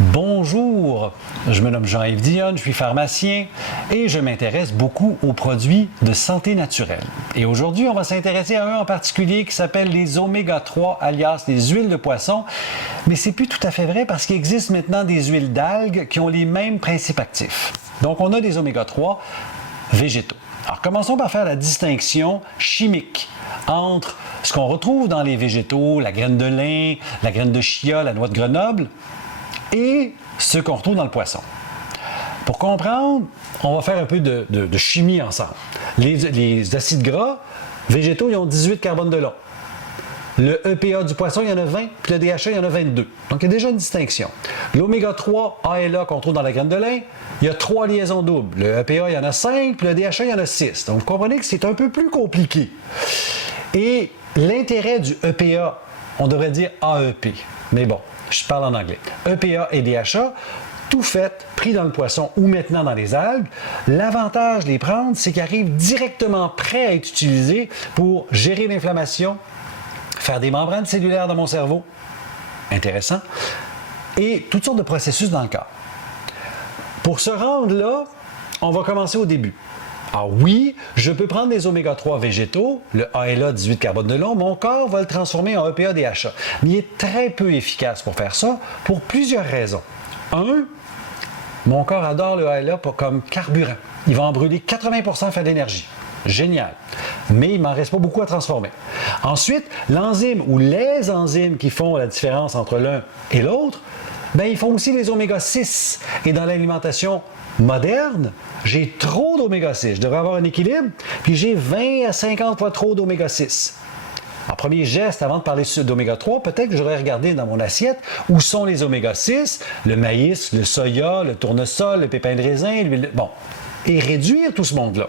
Bonjour, je me nomme Jean-Yves Dionne, je suis pharmacien et je m'intéresse beaucoup aux produits de santé naturelle. Et aujourd'hui, on va s'intéresser à un en particulier qui s'appelle les oméga 3, alias les huiles de poisson. Mais c'est plus tout à fait vrai parce qu'il existe maintenant des huiles d'algues qui ont les mêmes principes actifs. Donc, on a des oméga 3 végétaux. Alors, commençons par faire la distinction chimique entre ce qu'on retrouve dans les végétaux, la graine de lin, la graine de chia, la noix de Grenoble, et ce qu'on retrouve dans le poisson. Pour comprendre, on va faire un peu de chimie ensemble. Les acides gras végétaux, ils ont 18 carbones de long. Le EPA du poisson, il y en a 20, puis le DHA, il y en a 22. Donc, il y a déjà une distinction. L'oméga 3 ALA qu'on trouve dans la graine de lin, il y a 3 liaisons doubles. Le EPA, il y en a 5, puis le DHA, il y en a 6. Donc, vous comprenez que c'est un peu plus compliqué. Et l'intérêt du EPA, on devrait dire AEP. Mais bon, je parle en anglais. EPA et DHA, tout fait, pris dans le poisson ou maintenant dans les algues. L'avantage de les prendre, c'est qu'ils arrivent directement prêts à être utilisés pour gérer l'inflammation, faire des membranes cellulaires dans mon cerveau, intéressant, et toutes sortes de processus dans le corps. Pour se rendre là, on va commencer au début. Alors oui, je peux prendre des oméga 3 végétaux, le ALA 18 carbone de long, mon corps va le transformer en EPA DHA. Mais il est très peu efficace pour faire ça, pour plusieurs raisons. Un, mon corps adore le ALA comme carburant. Il va en brûler 80% faire de l'énergie. Génial. Mais il ne m'en reste pas beaucoup à transformer. Ensuite, l'enzyme ou les enzymes qui font la différence entre l'un et l'autre, ils font aussi les oméga 6. Et dans l'alimentation moderne, j'ai trop d'oméga 6. Je devrais avoir un équilibre, puis j'ai 20 à 50 fois trop d'oméga 6. En premier geste, avant de parler d'oméga 3, peut-être que j'aurais regardé dans mon assiette où sont les oméga 6, le maïs, le soya, le tournesol, le pépin de raisin, l'huile. Bon, et réduire tout ce monde-là.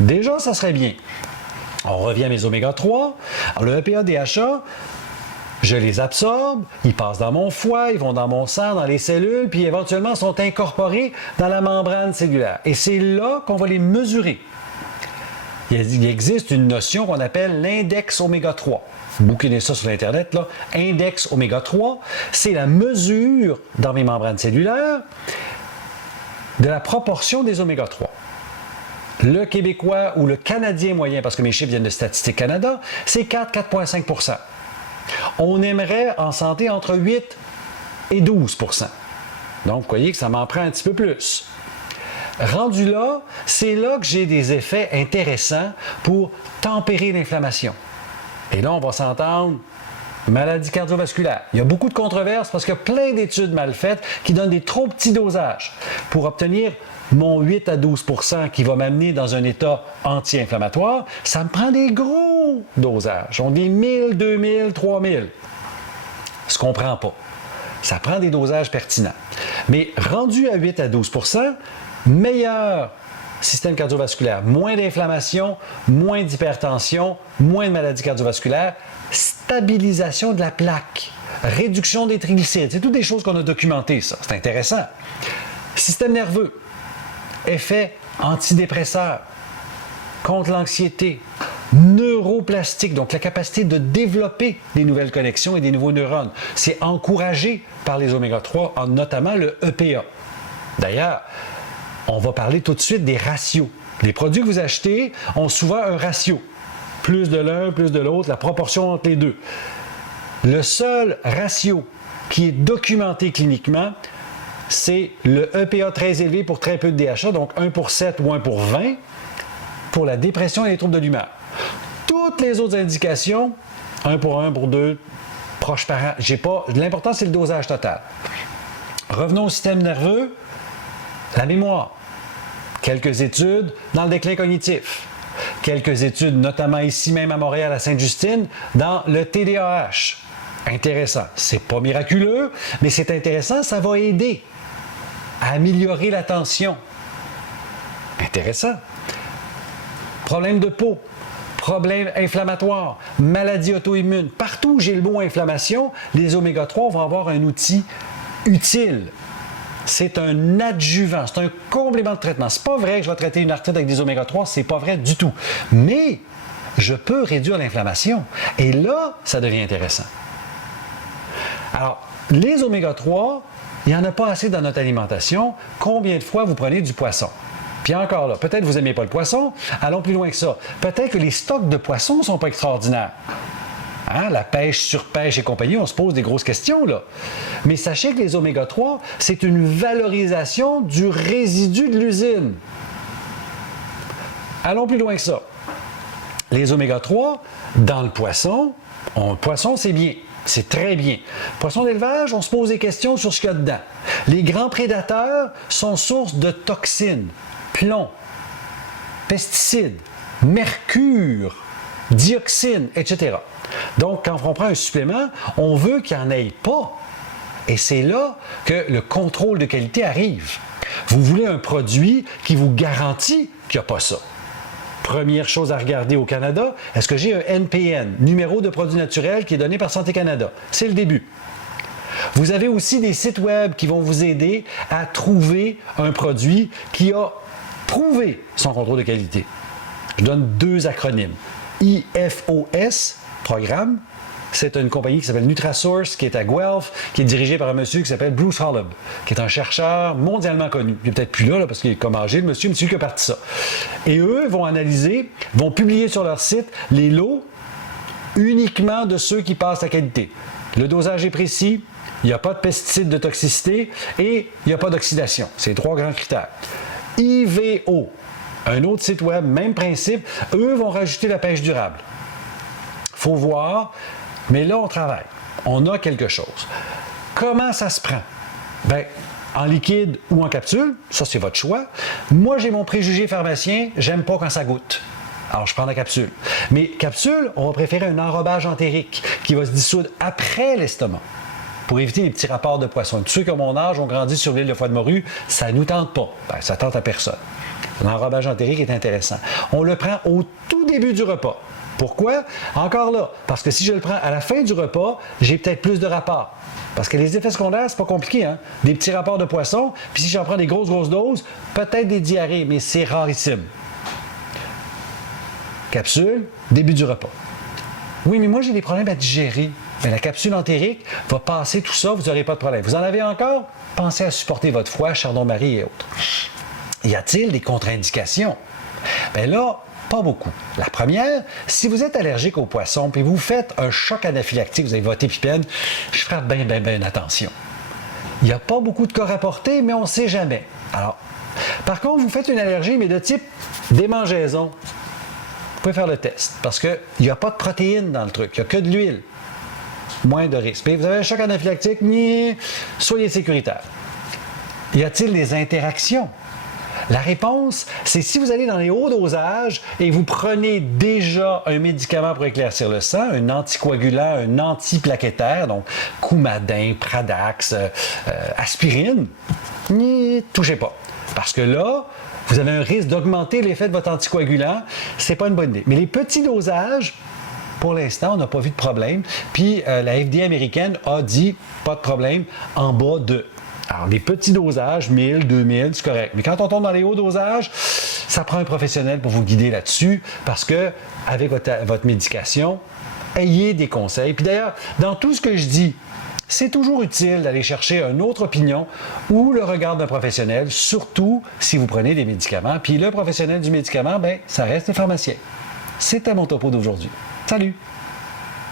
Déjà, ça serait bien. On revient à mes oméga 3. Alors, le EPA DHA, je les absorbe, ils passent dans mon foie, ils vont dans mon sang, dans les cellules, puis éventuellement sont incorporés dans la membrane cellulaire. Et c'est là qu'on va les mesurer. Il existe une notion qu'on appelle l'index oméga 3. Vous bouquinez ça sur Internet, là. Index oméga 3, c'est la mesure dans mes membranes cellulaires de la proportion des oméga 3. Le Québécois ou le Canadien moyen, parce que mes chiffres viennent de Statistique Canada, c'est 4,5 %. On aimerait en santé entre 8 et 12 %. Donc, vous voyez que ça m'en prend un petit peu plus. Rendu là, c'est là que j'ai des effets intéressants pour tempérer l'inflammation. Et là, on va s'entendre, maladie cardiovasculaire. Il y a beaucoup de controverses parce qu'il y a plein d'études mal faites qui donnent des trop petits dosages pour obtenir mon 8 à 12 % qui va m'amener dans un état anti-inflammatoire. Ça me prend des gros dosages. On dit 1000, 2000, 3000. Ce qu'on ne prend pas. Ça prend des dosages pertinents. Mais rendu à 8 à 12 %, meilleur système cardiovasculaire, moins d'inflammation, moins d'hypertension, moins de maladies cardiovasculaires, stabilisation de la plaque, réduction des triglycérides. C'est toutes des choses qu'on a documentées, ça. C'est intéressant. Système nerveux, effet antidépresseur, contre l'anxiété, neuroplastique, donc la capacité de développer des nouvelles connexions et des nouveaux neurones. C'est encouragé par les oméga 3, notamment le EPA. D'ailleurs, on va parler tout de suite des ratios. Les produits que vous achetez ont souvent un ratio. Plus de l'un, plus de l'autre, la proportion entre les deux. Le seul ratio qui est documenté cliniquement, c'est le EPA très élevé pour très peu de DHA, donc 1 pour 7 ou 1 pour 20, pour la dépression et les troubles de l'humeur. Toutes les autres indications, 1 pour 1, pour 2, proches parents, l'important c'est le dosage total. Revenons au système nerveux, la mémoire. Quelques études dans le déclin cognitif. Quelques études, notamment ici même à Montréal, à Sainte-Justine, dans le TDAH. Intéressant. C'est pas miraculeux, mais c'est intéressant, ça va aider à améliorer l'attention. Intéressant. Problème de peau, problème inflammatoire, maladie auto-immune. Partout où j'ai le mot inflammation, les oméga 3 vont avoir un outil utile. C'est un adjuvant, c'est un complément de traitement. C'est pas vrai que je vais traiter une arthrite avec des oméga 3, c'est pas vrai du tout. Mais je peux réduire l'inflammation. Et là, ça devient intéressant. Alors, les oméga 3 il n'y en a pas assez dans notre alimentation. Combien de fois vous prenez du poisson? Puis encore là, peut-être que vous n'aimez pas le poisson. Allons plus loin que ça. Peut-être que les stocks de poissons ne sont pas extraordinaires. Hein? La pêche, surpêche et compagnie, on se pose des grosses questions, là. Mais sachez que les oméga 3, c'est une valorisation du résidu de l'usine. Allons plus loin que ça. Les oméga 3, dans le poisson, le poisson, c'est bien. C'est très bien. Poisson d'élevage, on se pose des questions sur ce qu'il y a dedans. Les grands prédateurs sont source de toxines, plomb, pesticides, mercure, dioxine, etc. Donc, quand on prend un supplément, on veut qu'il n'y en ait pas. Et c'est là que le contrôle de qualité arrive. Vous voulez un produit qui vous garantit qu'il n'y a pas ça. Première chose à regarder au Canada, est-ce que j'ai un NPN, numéro de produit naturel, qui est donné par Santé Canada? C'est le début. Vous avez aussi des sites web qui vont vous aider à trouver un produit qui a prouvé son contrôle de qualité. Je donne 2 acronymes. IFOS, programme. C'est une compagnie qui s'appelle Nutrasource, qui est à Guelph, qui est dirigée par un monsieur qui s'appelle Bruce Holub, qui est un chercheur mondialement connu. Il n'est peut-être plus là, parce qu'il est comme âgé, le monsieur qui a parti ça. Et eux vont analyser, vont publier sur leur site les lots uniquement de ceux qui passent la qualité. Le dosage est précis, il n'y a pas de pesticides de toxicité et il n'y a pas d'oxydation. C'est les 3 grands critères. IVO, un autre site web, même principe, eux vont rajouter la pêche durable. Il faut voir. Mais là, on travaille. On a quelque chose. Comment ça se prend? Bien, en liquide ou en capsule, ça c'est votre choix. Moi, j'ai mon préjugé pharmacien, j'aime pas quand ça goûte. Alors, je prends la capsule. Mais capsule, on va préférer un enrobage entérique qui va se dissoudre après l'estomac pour éviter les petits rapports de poisson. Tous ceux qui ont mon âge ont grandi sur l'île de Foie de Morue, ça ne nous tente pas. Bien, ça tente à personne. L'enrobage entérique est intéressant. On le prend au tout début du repas. Pourquoi? Encore là, parce que si je le prends à la fin du repas, j'ai peut-être plus de rapports. Parce que les effets secondaires, c'est pas compliqué, hein? Des petits rapports de poisson, puis si j'en prends des grosses doses, peut-être des diarrhées, mais c'est rarissime. Capsule, début du repas. Oui, mais moi, j'ai des problèmes à digérer. Mais la capsule entérique va passer tout ça, vous n'aurez pas de problème. Vous en avez encore? Pensez à supporter votre foie, chardon-marie et autres. Y a-t-il des contre-indications? Bien là, pas beaucoup. La première, si vous êtes allergique aux poissons puis vous faites un choc anaphylactique, vous avez votre épipène, je ferai bien attention. Il n'y a pas beaucoup de cas rapportés, mais on ne sait jamais. Alors, par contre, vous faites une allergie, mais de type démangeaison. Vous pouvez faire le test parce qu'il n'y a pas de protéines dans le truc, il n'y a que de l'huile. Moins de risque. Puis vous avez un choc anaphylactique, soyez sécuritaire. Y a-t-il des interactions? La réponse, c'est si vous allez dans les hauts dosages et vous prenez déjà un médicament pour éclaircir le sang, un anticoagulant, un antiplaquettaire, donc Coumadin, Pradax, aspirine, n'y touchez pas. Parce que là, vous avez un risque d'augmenter l'effet de votre anticoagulant. C'est pas une bonne idée. Mais les petits dosages, pour l'instant, on n'a pas vu de problème. Puis la FDA américaine a dit pas de problème en bas de. Alors, les petits dosages, 1000, 2000, c'est correct. Mais quand on tombe dans les hauts dosages, ça prend un professionnel pour vous guider là-dessus parce que, avec votre médication, ayez des conseils. Puis d'ailleurs, dans tout ce que je dis, c'est toujours utile d'aller chercher une autre opinion ou le regard d'un professionnel, surtout si vous prenez des médicaments. Puis le professionnel du médicament, bien, ça reste le pharmacien. C'était mon topo d'aujourd'hui. Salut!